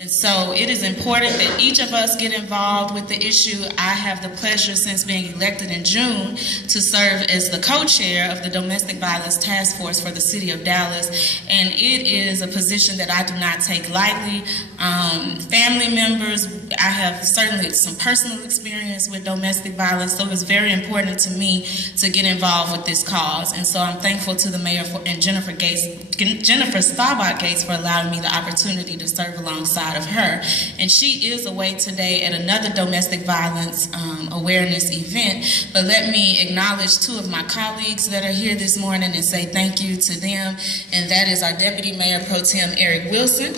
And so it is important that each of us get involved with the issue. I have the pleasure, since being elected in June, to serve as the co-chair of the Domestic Violence Task Force for the City of Dallas. And it is a position that I do not take lightly. Family members, I have certainly some personal experience with domestic violence, so it's very important to me to get involved with this cause. And so I'm thankful to the mayor and Jennifer Staubach Gates for allowing me the opportunity to serve alongside of her. And she is away today at another domestic violence awareness event. But let me acknowledge two of my colleagues that are here this morning and say thank you to them. And that is our Deputy Mayor Pro Tem Eric Wilson,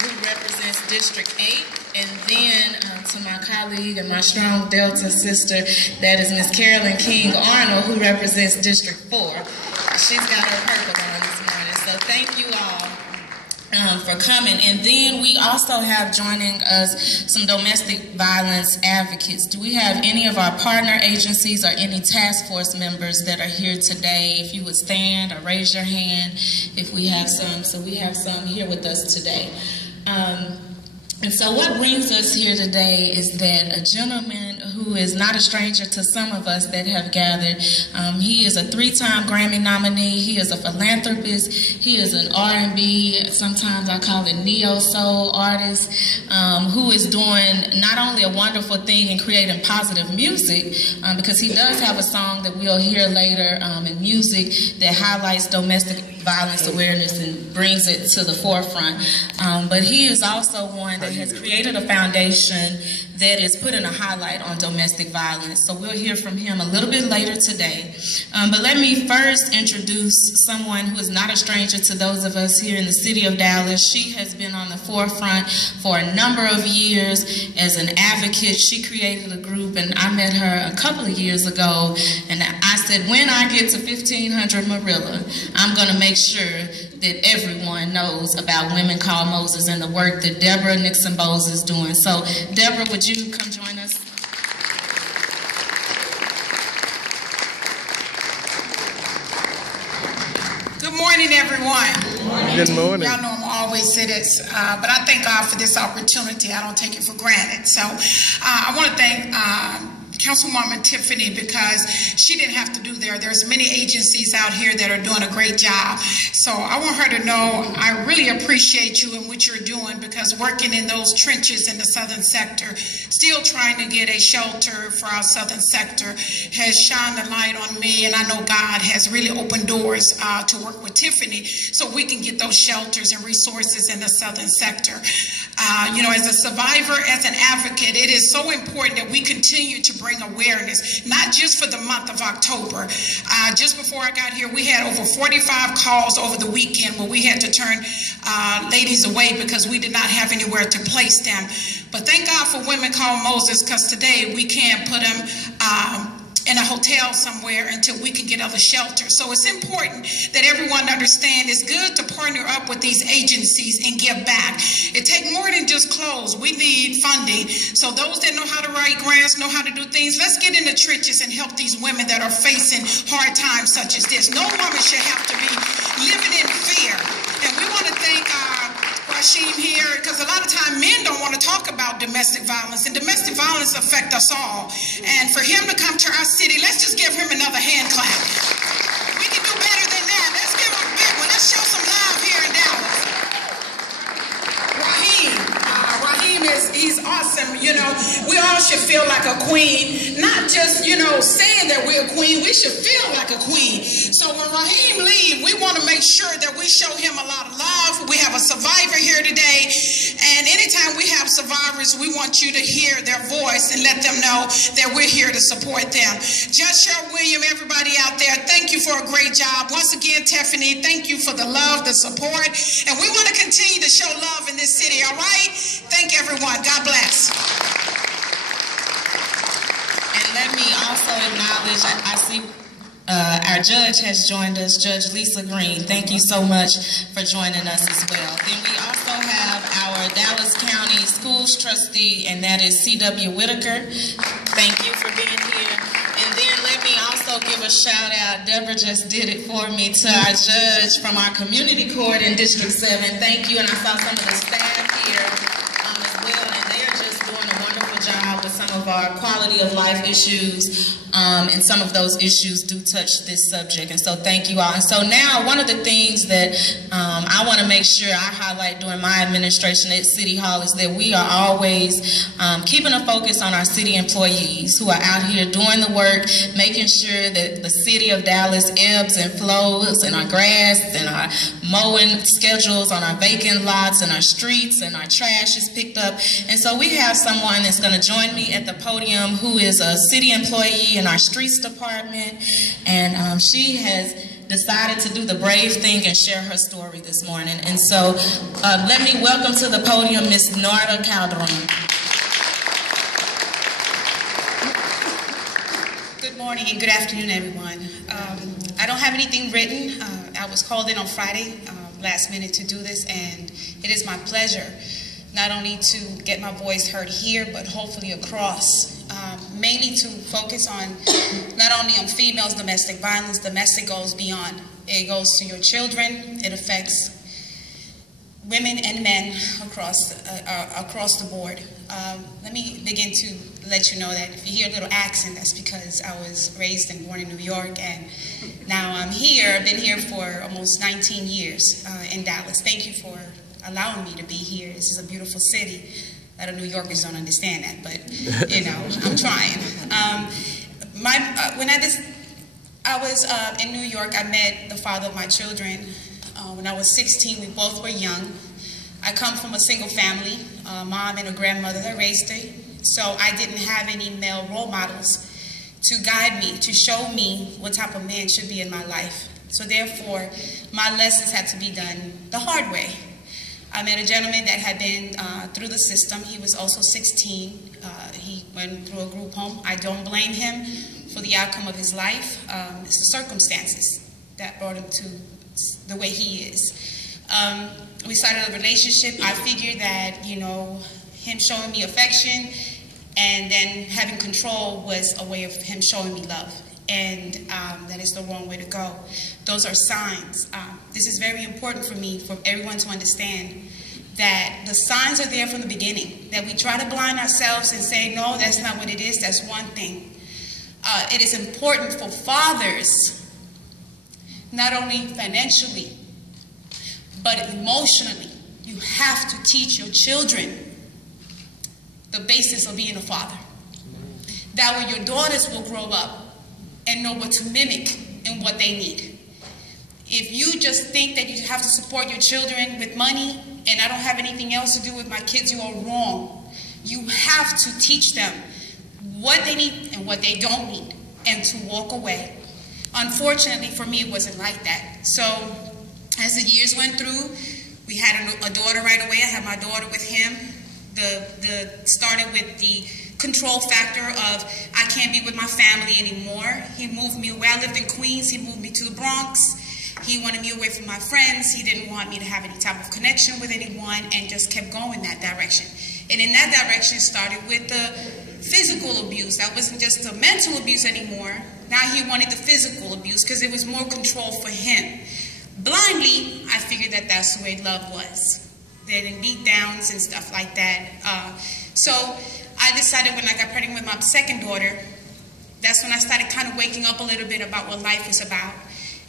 who represents District 8. And then to my colleague and my strong Delta sister, that is Ms. Carolyn King Arnold, who represents District 4. She's got her purple on this morning. So thank you all for coming. And then we also have joining us some domestic violence advocates. Do we have any of our partner agencies or any task force members that are here today? If you would stand or raise your hand if we have some. So we have some here with us today. And so what brings us here today is that a gentleman who is not a stranger to some of us that have gathered. He is a 3-time Grammy nominee. He is a philanthropist. He is an R&B, sometimes I call it neo-soul artist, who is doing not only a wonderful thing in creating positive music, because he does have a song that we'll hear later in music that highlights domestic violence awareness and brings it to the forefront. But he is also one that has created a foundation that is putting a highlight on domestic violence. So we'll hear from him a little bit later today. But let me first introduce someone who is not a stranger to those of us here in the city of Dallas. She has been on the forefront for a number of years as an advocate. She created a group, and I met her a couple of years ago, and I said, when I get to 1500 Marilla, I'm gonna make sure that everyone knows about Women Call Moses and the work that Deborah Nixon Bowles is doing. So, Deborah, would you come join us? Good morning, everyone. Good morning. Y'all know I'm always say this, but I thank God for this opportunity. I don't take it for granted. So I want to thank Councilwoman Tiffinni, because she didn't have to do there. There's many agencies out here that are doing a great job. So I want her to know I really appreciate you and what you're doing, because working in those trenches in the southern sector, still trying to get a shelter for our southern sector, has shined the light on me, and I know God has really opened doors to work with Tiffinni so we can get those shelters and resources in the southern sector. You know, as a survivor, as an advocate, it is so important that we continue to bring awareness, not just for the month of October. Just before I got here, we had over 45 calls over the weekend where we had to turn ladies away because we did not have anywhere to place them. But thank God for Women Call Moses, because today we can't put them in a hotel somewhere until we can get other shelter. So it's important that everyone understand it's good to partner up with these agencies and give back. It takes more than just clothes. We need funding. So those that know how to write grants, know how to do things, let's get in the trenches and help these women that are facing hard times such as this. No woman should have to be living in fear. And we want to thank Raheem here, because a lot of time men don't want to talk about domestic violence, and domestic violence affect us all. And for him to come to our city, let's just give him another hand clap. We can do better than that. Let's give him a big one. Let's show some love here in Dallas. Raheem he's awesome. You know, we all should feel like a queen, not just, you know, saying that we're a queen. We should feel like a queen. So when Raheem leaves, we want to make sure that we show him a lot of love. We have a survivor here today, and anytime we have survivors, we want you to hear their voice and let them know that we're here to support them. Judge Cheryl William, everybody out there, thank you for a great job. Once again, Tiffinni, thank you for the love, the support, and we want to continue to show love in this city, all right? Thank everyone. God bless. And let me also acknowledge, I see our judge has joined us, Judge Lisa Green. Thank you so much for joining us as well. Then we also have our Dallas County Schools trustee, and that is C.W. Whitaker. Thank you for being here. And then let me also also give a shout out, Deborah just did it for me, to our judge from our community court in District 7. Thank you, and I saw some of the staff here as well, and they are just doing a wonderful job with some of our quality of life issues, and some of those issues do touch this subject, and so thank you all. And so now, one of the things that I want to make sure I highlight during my administration at City Hall is that we are always keeping a focus on our city employees who are out here doing the work, making sure that the city of Dallas ebbs and flows, and our grass and our mowing schedules on our vacant lots and our streets and our trash is picked up. And so we have someone that's going to join me at the podium who is a city employee in our streets department, and she has decided to do the brave thing and share her story this morning. And so let me welcome to the podium Ms. Norda Calderon. Good morning and good afternoon, everyone. I don't have anything written. I was called in on Friday, last minute, to do this, and it is my pleasure not only to get my voice heard here, but hopefully across, mainly to focus on not only on females' domestic violence. Domestic goes beyond. It goes to your children. It affects women and men across the board. Let me begin to let you know that if you hear a little accent, that's because I was raised and born in New York, and now I'm here. I've been here for almost 19 years in Dallas. Thank you for allowing me to be here. This is a beautiful city. A lot of New Yorkers don't understand that, but you know, I'm trying. When I was in New York, I met the father of my children. When I was 16, we both were young. I come from a single family, mom and a grandmother that raised me. So I didn't have any male role models to guide me, to show me what type of man should be in my life. So therefore, my lessons had to be done the hard way. I met a gentleman that had been through the system. He was also 16. He went through a group home. I don't blame him for the outcome of his life. It's the circumstances that brought him to the way he is. We started a relationship. I figured that, you know, him showing me affection and then having control was a way of him showing me love. And that is the wrong way to go. Those are signs. This is very important for me, for everyone to understand that the signs are there from the beginning, that we try to blind ourselves and say, no, that's not what it is, that's one thing. It is important for fathers, not only financially, but emotionally. You have to teach your children the basis of being a father. That way your daughters will grow up and know what to mimic and what they need. If you just think that you have to support your children with money and I don't have anything else to do with my kids, you are wrong. You have to teach them what they need and what they don't need and to walk away. Unfortunately for me, it wasn't like that. So as the years went through, we had a daughter right away. I had my daughter with him. Started with the control factor of I can't be with my family anymore. He moved me away. I lived in Queens. He moved me to the Bronx. He wanted me away from my friends. He didn't want me to have any type of connection with anyone, and just kept going that direction. And in that direction started with the physical abuse. That wasn't just the mental abuse anymore. Now he wanted the physical abuse because it was more control for him. Blindly, I figured that that's the way love was. Then beat downs and stuff like that. So I decided when I got pregnant with my second daughter, that's when I started kind of waking up a little bit about what life was about.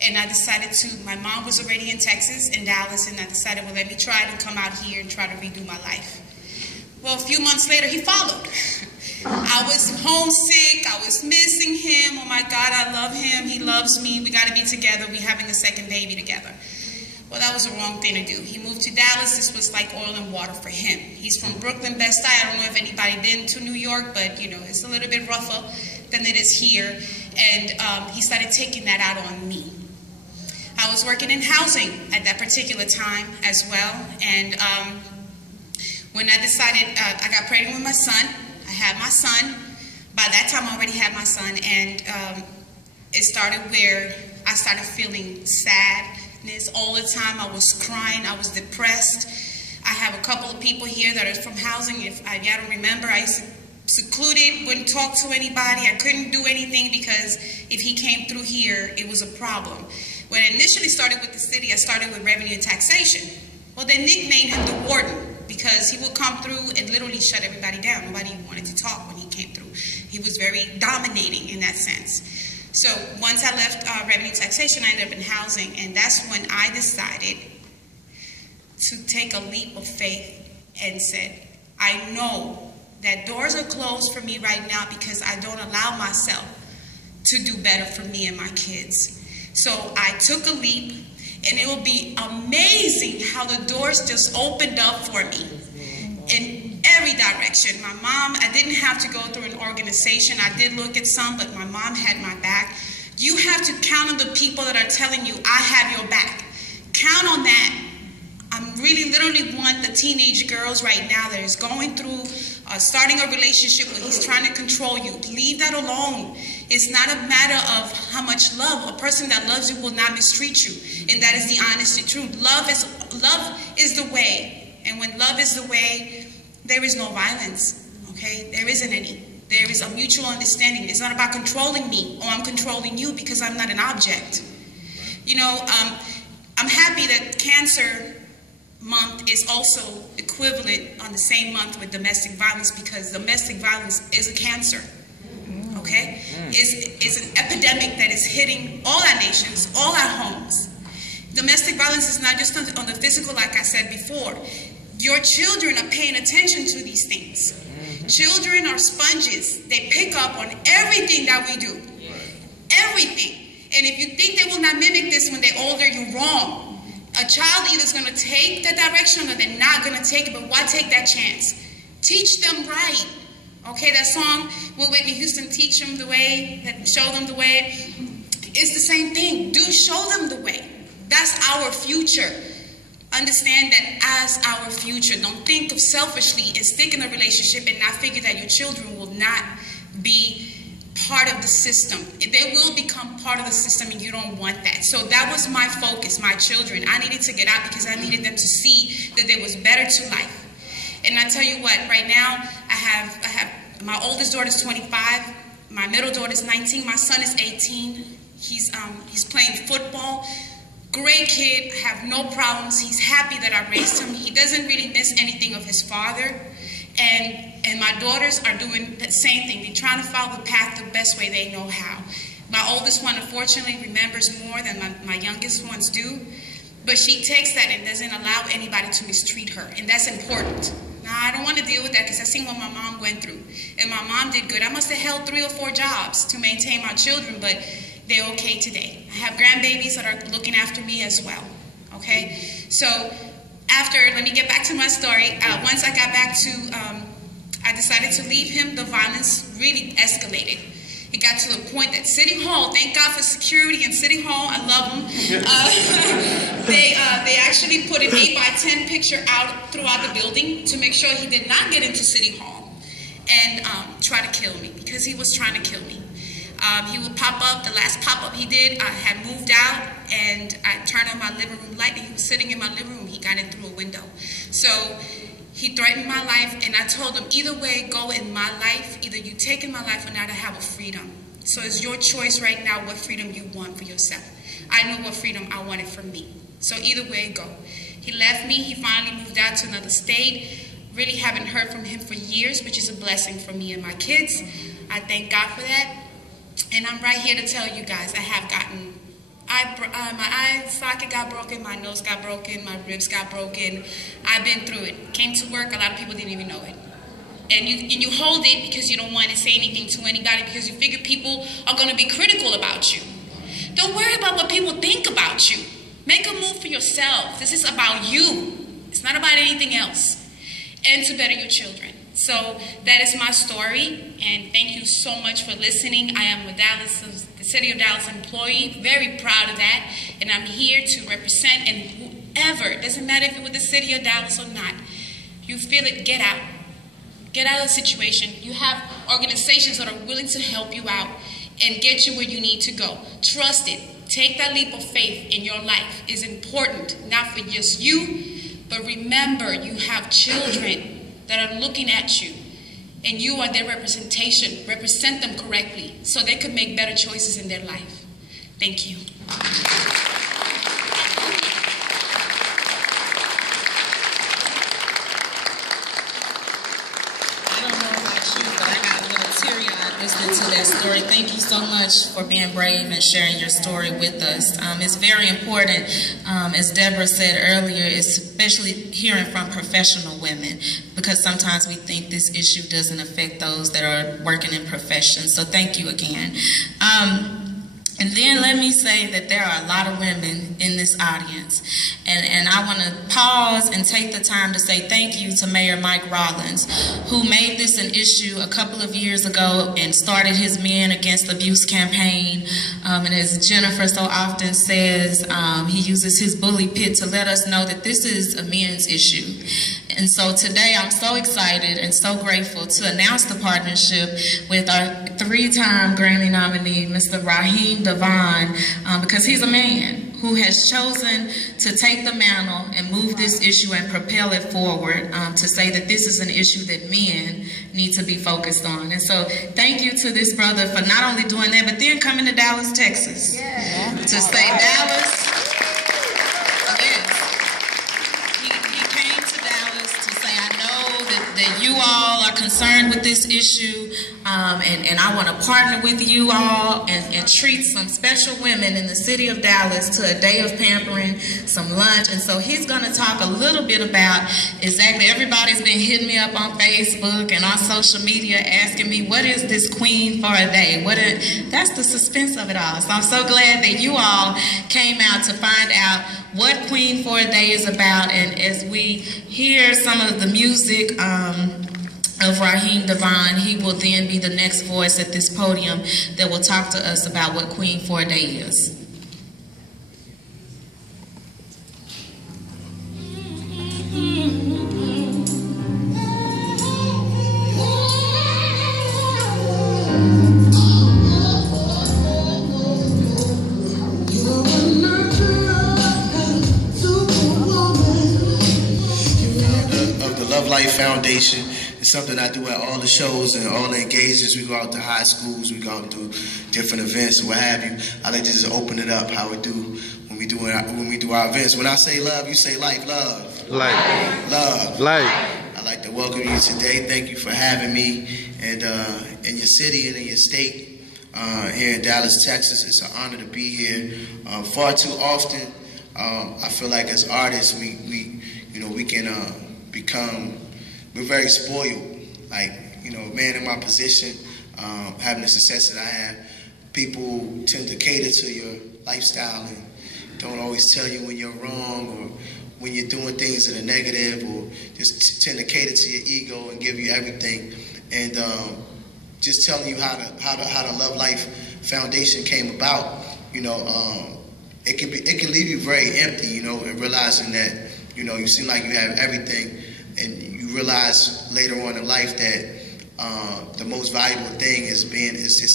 And I decided my mom was already in Texas, in Dallas, and I decided, well, let me try to come out here and try to redo my life. Well, a few months later, he followed. I was homesick. I was missing him. Oh my God, I love him. He loves me. We got to be together. We're having a second baby together. Well, that was the wrong thing to do. He moved to Dallas. This was like oil and water for him. He's from Brooklyn, Best Side. I don't know if anybody been to New York, but you know, it's a little bit rougher than it is here. And he started taking that out on me. I was working in housing at that particular time as well. And when I decided, I got pregnant with my son. I had my son. By that time, I already had my son. And it started where I started feeling sadness all the time. I was crying. I was depressed. I have a couple of people here that are from housing. If y'all don't remember, I used to secluded, wouldn't talk to anybody. I couldn't do anything because if he came through here, it was a problem. When I initially started with the city, I started with revenue and taxation. Well, they nicknamed him the warden because he would come through and literally shut everybody down. Nobody wanted to talk when he came through. He was very dominating in that sense. So once I left revenue and taxation, I ended up in housing, and that's when I decided to take a leap of faith and said, I know that doors are closed for me right now because I don't allow myself to do better for me and my kids. So I took a leap, and it will be amazing how the doors just opened up for me in every direction. My mom, I didn't have to go through an organization. I did look at some, but my mom had my back. You have to count on the people that are telling you, I have your back. Count on that. I'm really literally want the teenage girls right now that is going through starting a relationship where he's trying to control you. Leave that alone. It's not a matter of how much love. A person that loves you will not mistreat you. And that is the honest truth. Love is the way. And when love is the way, there is no violence. Okay? There isn't any. There is a mutual understanding. It's not about controlling me or I'm controlling you because I'm not an object. You know, I'm happy that Cancer Month is also equivalent on the same month with domestic violence because domestic violence is a cancer. Okay? It's an epidemic that is hitting all our nations, all our homes. Domestic violence is not just on the physical, like I said before. Your children are paying attention to these things. Children are sponges. They pick up on everything that we do. Everything. And if you think they will not mimic this when they're older, you're wrong. A child either is going to take that direction or they're not going to take it, but why take that chance? Teach them right. Okay, that song, Will Whitney Houston teach them the way, that show them the way? It's the same thing. Do show them the way. That's our future. Understand that as our future. Don't think of selfishly and stick in a relationship and not figure that your children will not be part of the system. They will become part of the system and you don't want that. So that was my focus, my children. I needed to get out because I needed them to see that there was better to life. And I tell you what, right now I have my oldest daughter is 25, my middle daughter is 19, my son is 18. He's playing football. Great kid, have no problems. He's happy that I raised him. He doesn't really miss anything of his father. And my daughters are doing the same thing. They're trying to follow the path the best way they know how. My oldest one, unfortunately, remembers more than my youngest ones do. But she takes that and doesn't allow anybody to mistreat her. And that's important. Now, I don't want to deal with that because I've seen what my mom went through. And my mom did good. I must have held 3 or 4 jobs to maintain my children, but they're okay today. I have grandbabies that are looking after me as well. Okay? So let me get back to my story. Once I got back to, I decided to leave him, the violence really escalated. It got to the point that City Hall, thank God for security in City Hall, I love them. They actually put an 8x10 picture out throughout the building to make sure he did not get into City Hall and try to kill me because he was trying to kill me. He would pop up. The last pop-up he did, I had moved out, and I turned on my living room light, and he was sitting in my living room. He got in through a window. So he threatened my life, and I told him, either way go in my life, either you take in my life or not, I have a freedom. So it's your choice right now what freedom you want for yourself. I know what freedom I wanted for me. So either way go. He left me. He finally moved out to another state. Really haven't heard from him for years, which is a blessing for me and my kids. I thank God for that. And I'm right here to tell you guys, I have gotten, my eye socket got broken, my nose got broken, my ribs got broken. I've been through it. Came to work, a lot of people didn't even know it. And you hold it because you don't want to say anything to anybody because you figure people are going to be critical about you. Don't worry about what people think about you. Make a move for yourself. This is about you. It's not about anything else. And to better your children. So that is my story, and thank you so much for listening. I am the City of Dallas employee, very proud of that, and I'm here to represent, and whoever, it doesn't matter if it was the City of Dallas or not, you feel it, get out. Get out of the situation. You have organizations that are willing to help you out and get you where you need to go. Trust it. Take that leap of faith in your life. It's important, not for just you, but remember you have children that are looking at you. and you are their representation. Represent them correctly so they could make better choices in their life. Thank you. Listening to that story. Thank you so much for being brave and sharing your story with us. It's very important, as Deborah said earlier, especially hearing from professional women, because sometimes we think this issue doesn't affect those that are working in professions. So thank you again. And then let me say that there are a lot of women in this audience. And I want to pause and take the time to say thank you to Mayor Mike Rollins, who made this an issue a couple of years ago and started his Men Against Abuse campaign. And as Jennifer so often says, he uses his bully pit to let us know that this is a men's issue. And so today I'm so excited and so grateful to announce the partnership with our three-time Grammy nominee, Mr. Raheem DeVaughn, because he's a man who has chosen to take the mantle and move this issue and propel it forward, to say that this is an issue that men need to be focused on. And so thank you to this brother for not only doing that, but then coming to Dallas, Texas, to say Dallas. That you all are concerned with this issue, and I want to partner with you all and treat some special women in the city of Dallas to a day of pampering, some lunch. And so he's going to talk a little bit about exactly, everybody's been hitting me up on Facebook and on social media asking me, what is this Queen for a Day? That's the suspense of it all. So I'm so glad that you all came out to find out what Queen for a Day is about. And as we hear some of the music of Raheem DeVaughn, he will then be the next voice at this podium that will talk to us about what Queen for a Day is. Foundation. It's something I do at all the shows and all the engagements. We go out to high schools, we go out and do different events and what have you. I like to just open it up how we do when we do our events. When I say love, you say life. Love. Life. Love. Life. I'd like to welcome you today. Thank you for having me and in your city and in your state here in Dallas, Texas. It's an honor to be here. Far too often, I feel like as artists, we can become. We're very spoiled. Like, man in my position, having the success that I have, people tend to cater to your lifestyle and don't always tell you when you're wrong or when you're doing things that are negative, or just tend to cater to your ego and give you everything. And just telling you how the Love Life Foundation came about, it can leave you very empty, and realizing that, you seem like you have everything, and you realize later on in life that the most valuable thing is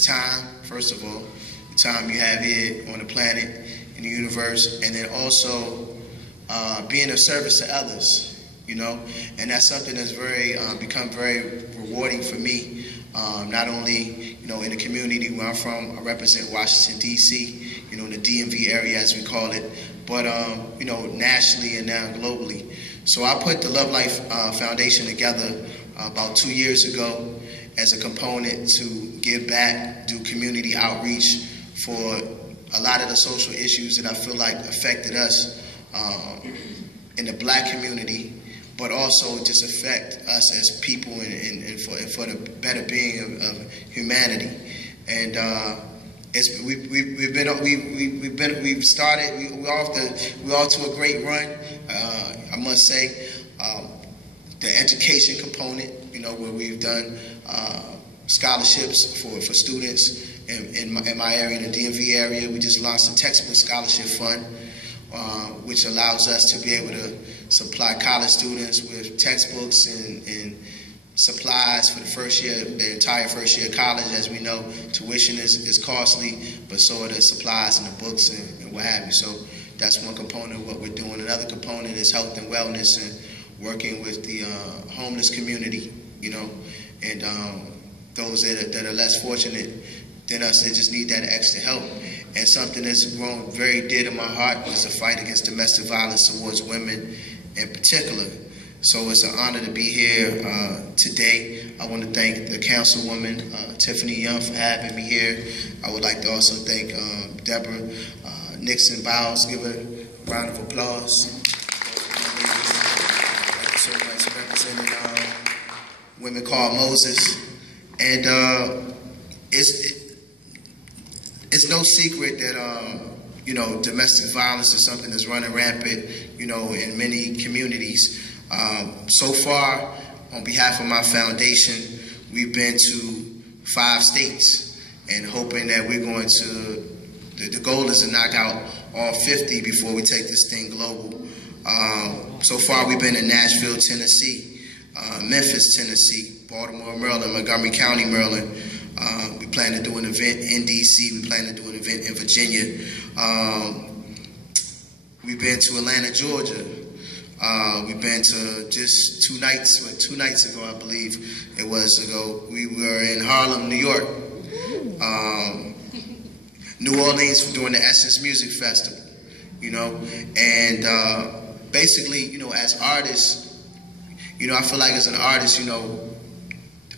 time, first of all, the time you have here on the planet, in the universe, and then also being of service to others, and that's something that's become very rewarding for me, not only, in the community where I'm from. I represent Washington, D.C., in the DMV area, as we call it, but, nationally and now globally. So I put the Love Life Foundation together about 2 years ago as a component to give back, do community outreach for a lot of the social issues that I feel like affected us in the Black community, but also just affect us as people and for the better being of humanity. And we're off to a great run. I must say, the education component, where we've done scholarships for students in my area, in the DMV area. We just launched a textbook scholarship fund, which allows us to be able to supply college students with textbooks and supplies for the entire first year of college. As we know, tuition is costly, but so are the supplies and the books and what have you. So that's one component of what we're doing. Another component is health and wellness and working with the homeless community, and those that are less fortunate than us, that just need that extra help. And something that's grown very dear to my heart is the fight against domestic violence towards women in particular. So it's an honor to be here today. I want to thank the Councilwoman, Tiffinni Young, for having me here. I would like to also thank Deborah Nixon Bowles. Give her a round of applause. Thank you so much, representing Women Called Moses. And it's no secret that you know, domestic violence is something that's running rampant, you know, in many communities. So far, on behalf of my foundation, we've been to 5 states, and hoping that we're going to, the goal is to knock out all 50 before we take this thing global. So far, we've been in Nashville, Tennessee, Memphis, Tennessee, Baltimore, Maryland, Montgomery County, Maryland. We plan to do an event in D.C. We plan to do an event in Virginia. We've been to Atlanta, Georgia. We've been to just 2 nights ago, I believe it was ago. We were in Harlem, New York. New Orleans during the Essence Music Festival, you know. And basically, you know, as artists, you know, I feel like as an artist, you know,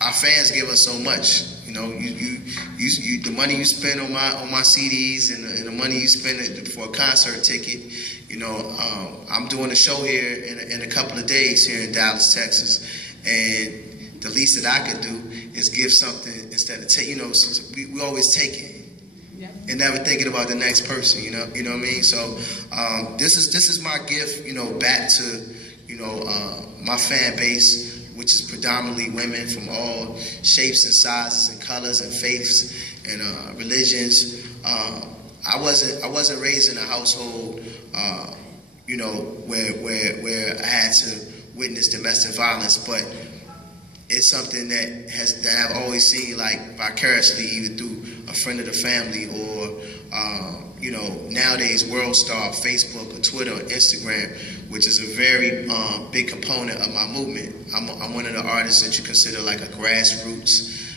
our fans give us so much. You know, the money you spend on my CDs and the money you spend for a concert ticket. You know, I'm doing a show here in a couple of days here in Dallas, Texas, and the least that I could do is give something instead of take. You know, we always take it. And never thinking about the next person, you know what I mean? So this is my gift, you know, back to, you know, my fan base, which is predominantly women from all shapes and sizes and colors and faiths and religions. I wasn't raised in a household, you know, where I had to witness domestic violence, but it's something that I've always seen, like, vicariously, either through a friend of the family or, you know, nowadays World Star, Facebook, or Twitter, or Instagram, which is a very big component of my movement. I'm one of the artists that you consider like a grassroots,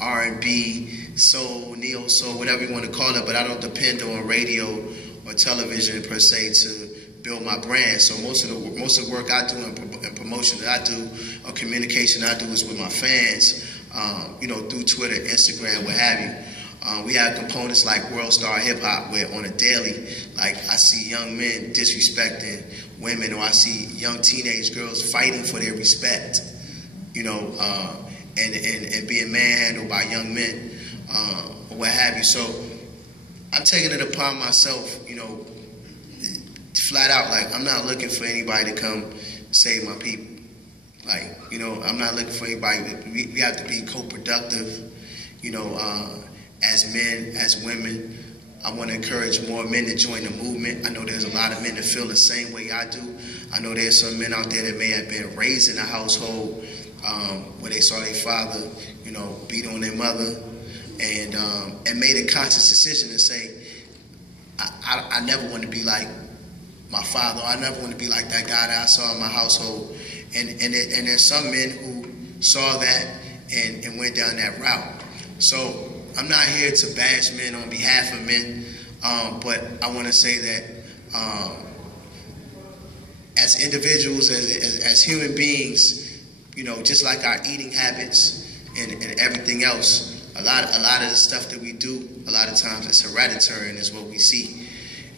R&B, soul, neo-soul, whatever you want to call it, but I don't depend on radio or television per se to build my brand. So most of the work I do and promotion that I do or communication I do is with my fans, you know, through Twitter, Instagram, what have you. We have components like World Star Hip Hop, where on a daily, like, I see young men disrespecting women, or I see young teenage girls fighting for their respect, you know, and being manhandled by young men, or what have you. So I'm taking it upon myself, you know, flat out, like, I'm not looking for anybody to come save my people. Like, you know, I'm not looking for anybody. We have to be co-productive, you know, as men, as women. I want to encourage more men to join the movement. I know there's a lot of men that feel the same way I do. I know there's some men out there that may have been raised in a household where they saw their father, you know, beat on their mother, and made a conscious decision to say, I never want to be like my father. I never want to be like that guy that I saw in my household. And there's some men who saw that and went down that route. So I'm not here to bash men on behalf of men, but I want to say that as individuals, as human beings, you know, just like our eating habits and everything else, a lot of the stuff that we do, a lot of times it's hereditary and it's what we see.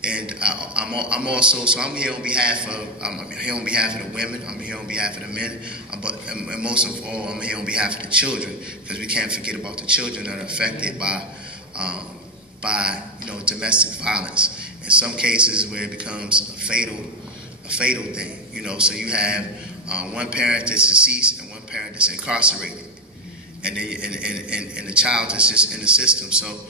And I'm also, so I'm here on behalf of the women, I'm here on behalf of the men, and most of all, I'm here on behalf of the children, because we can't forget about the children that are affected by you know, domestic violence. In some cases where it becomes a fatal thing, you know. So you have one parent that's deceased and one parent that's incarcerated, and the child is just in the system. So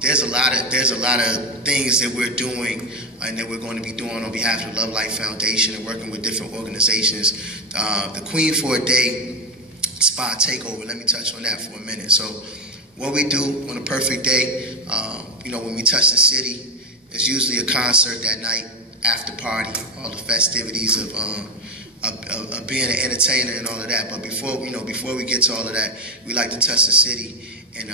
there's a lot of things that we're doing and that we're going to be doing on behalf of the Love Life Foundation and working with different organizations. The Queen for a Day Spa Takeover, let me touch on that for a minute. So what we do on a perfect day, you know, when we touch the city, there's usually a concert that night, after party, all the festivities of being an entertainer and all of that. But before we get to all of that, we like to touch the city and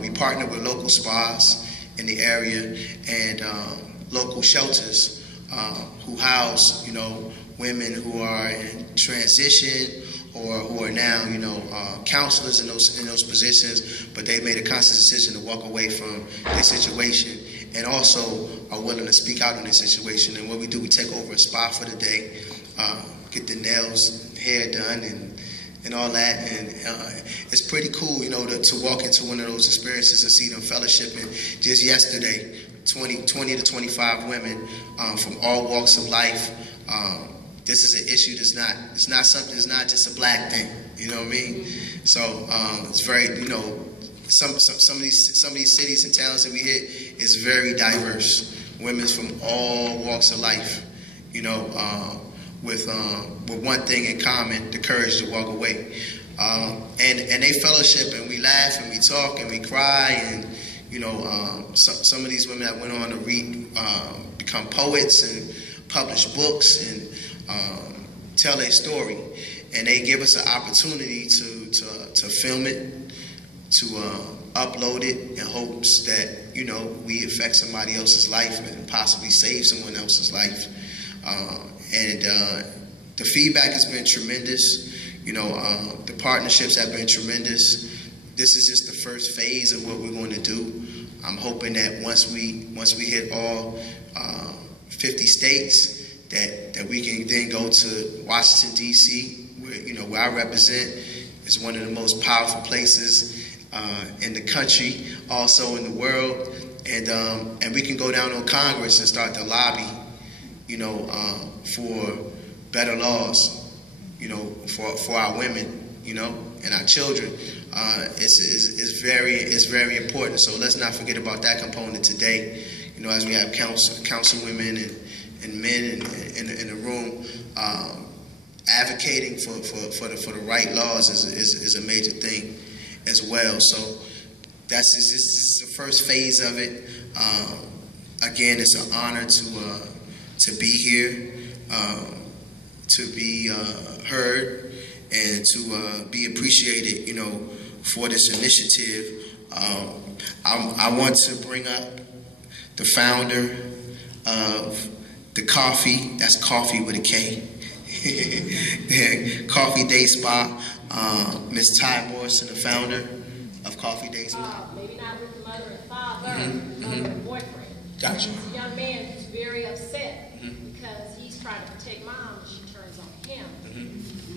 We partner with local spas in the area and local shelters who house, women who are in transition or who are now, counselors in those positions, but they made a conscious decision to walk away from their situation and also are willing to speak out on their situation. And what we do, we take over a spa for the day, get the nails, hair done, and all that. And it's pretty cool, to walk into one of those experiences and see them fellowshipping. Just yesterday, 20 to 25 women from all walks of life. This is an issue it's not just a black thing, you know what I mean? So it's very, some of these cities and towns that we hit is very diverse. Women from all walks of life, with one thing in common, the courage to walk away. And they fellowship and we laugh and we talk and we cry and, some of these women that went on to read, become poets and publish books and tell their story, and they give us an opportunity to film it, to upload it in hopes that we affect somebody else's life and possibly save someone else's life. And the feedback has been tremendous. The partnerships have been tremendous. This is just the first phase of what we're going to do. I'm hoping that once we hit all 50 states, that we can then go to Washington, D.C., where I represent. It's one of the most powerful places in the country, also in the world, and we can go down on Congress and start to lobby, for better laws, for our women, and our children. It's very important. So let's not forget about that component today. As we have councilwomen and men in the room advocating for the right laws is a major thing as well. So this is the first phase of it. Again, it's an honor to be here, to be heard, and to be appreciated, for this initiative. I want to bring up the founder of the coffee, that's coffee with a K, Coffee Day Spa, Ms. Ty Morrison, the founder of Coffee Day Spa. Maybe not with the mother and father, mother and boyfriend. Gotcha. He's a young man who's very upset because he's trying to protect mom and she turns on him.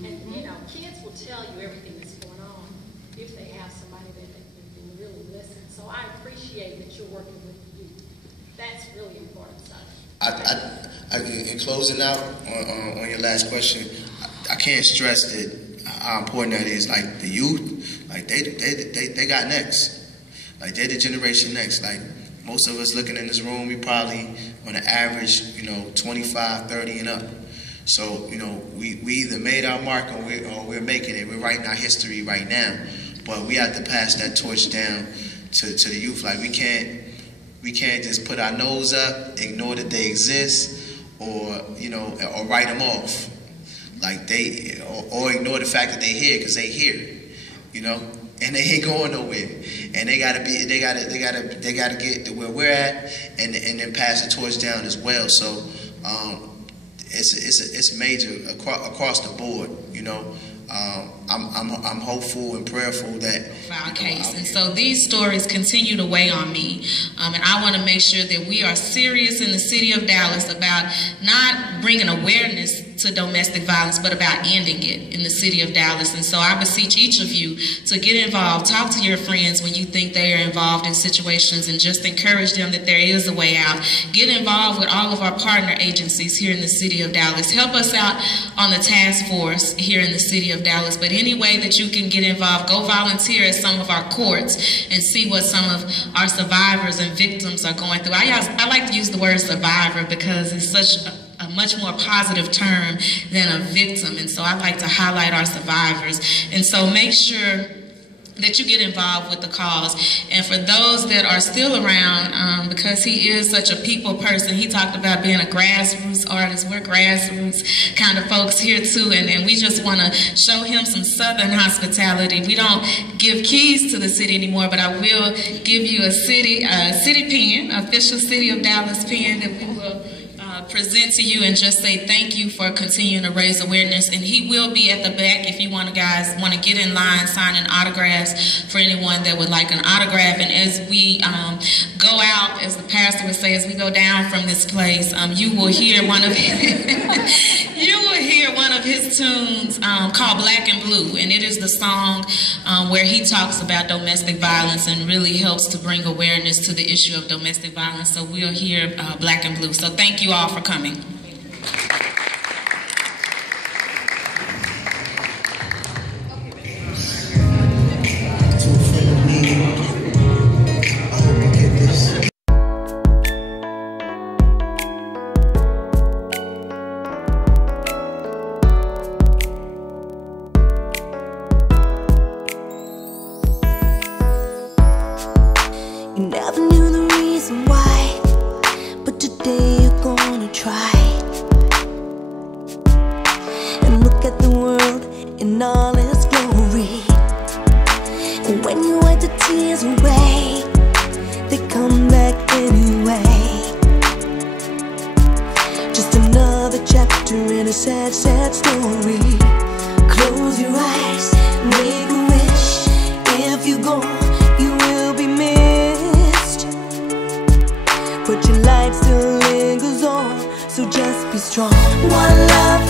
And kids will tell you everything that's going on if they have somebody that can really listen. So I appreciate that you're working with youth. That's really important stuff. In closing out on your last question, I can't stress that how important that is. Like the youth, like they got next. Like they're the generation next. Like most of us looking in this room, we probably on an average, 25, 30 and up. So we either made our mark or we're making it. We're writing our history right now. But we have to pass that torch down to the youth. Like we can't just put our nose up, ignore that they exist, or write them off, like or ignore the fact that they here because they here, and they ain't going nowhere, and they gotta get to where we're at, and then pass the torch down as well. So it's major across the board, I'm hopeful and prayerful that profound case. And so these stories continue to weigh on me, and I want to make sure that we are serious in the city of Dallas about not bringing awareness to domestic violence, but about ending it in the city of Dallas. And so I beseech each of you to get involved. Talk to your friends when you think they are involved in situations, and just encourage them that there is a way out. Get involved with all of our partner agencies here in the city of Dallas. Help us out on the task force here in the city of Dallas. But any way that you can get involved, go volunteer at some of our courts and see what some of our survivors and victims are going through. I like to use the word survivor because it's such a much more positive term than a victim, and so I like to highlight our survivors. And so make sure that you get involved with the cause. And for those that are still around, because he is such a people person, he talked about being a grassroots artist. We're grassroots kind of folks here too, and we just want to show him some Southern hospitality. We don't give keys to the city anymore, but I will give you a city pen, official City of Dallas pen that we will present to you and just say thank you for continuing to raise awareness. And he will be at the back if you guys want to get in line signing autographs for anyone that would like an autograph. And as we go out, as the pastor would say, as we go down from this place, you will hear one of his tunes called Black and Blue, and it is the song where he talks about domestic violence and really helps to bring awareness to the issue of domestic violence. So we'll hear Black and Blue. So thank you all for coming. You never knew the reason why, but today you're gonna try and look at the world in all its glory. And when you wipe the tears away, they come back anyway. Just another chapter in a sad, sad story. Close your eyes, make a wish. If you go, you will be missed, but your light still lingers on, so just be strong. One love,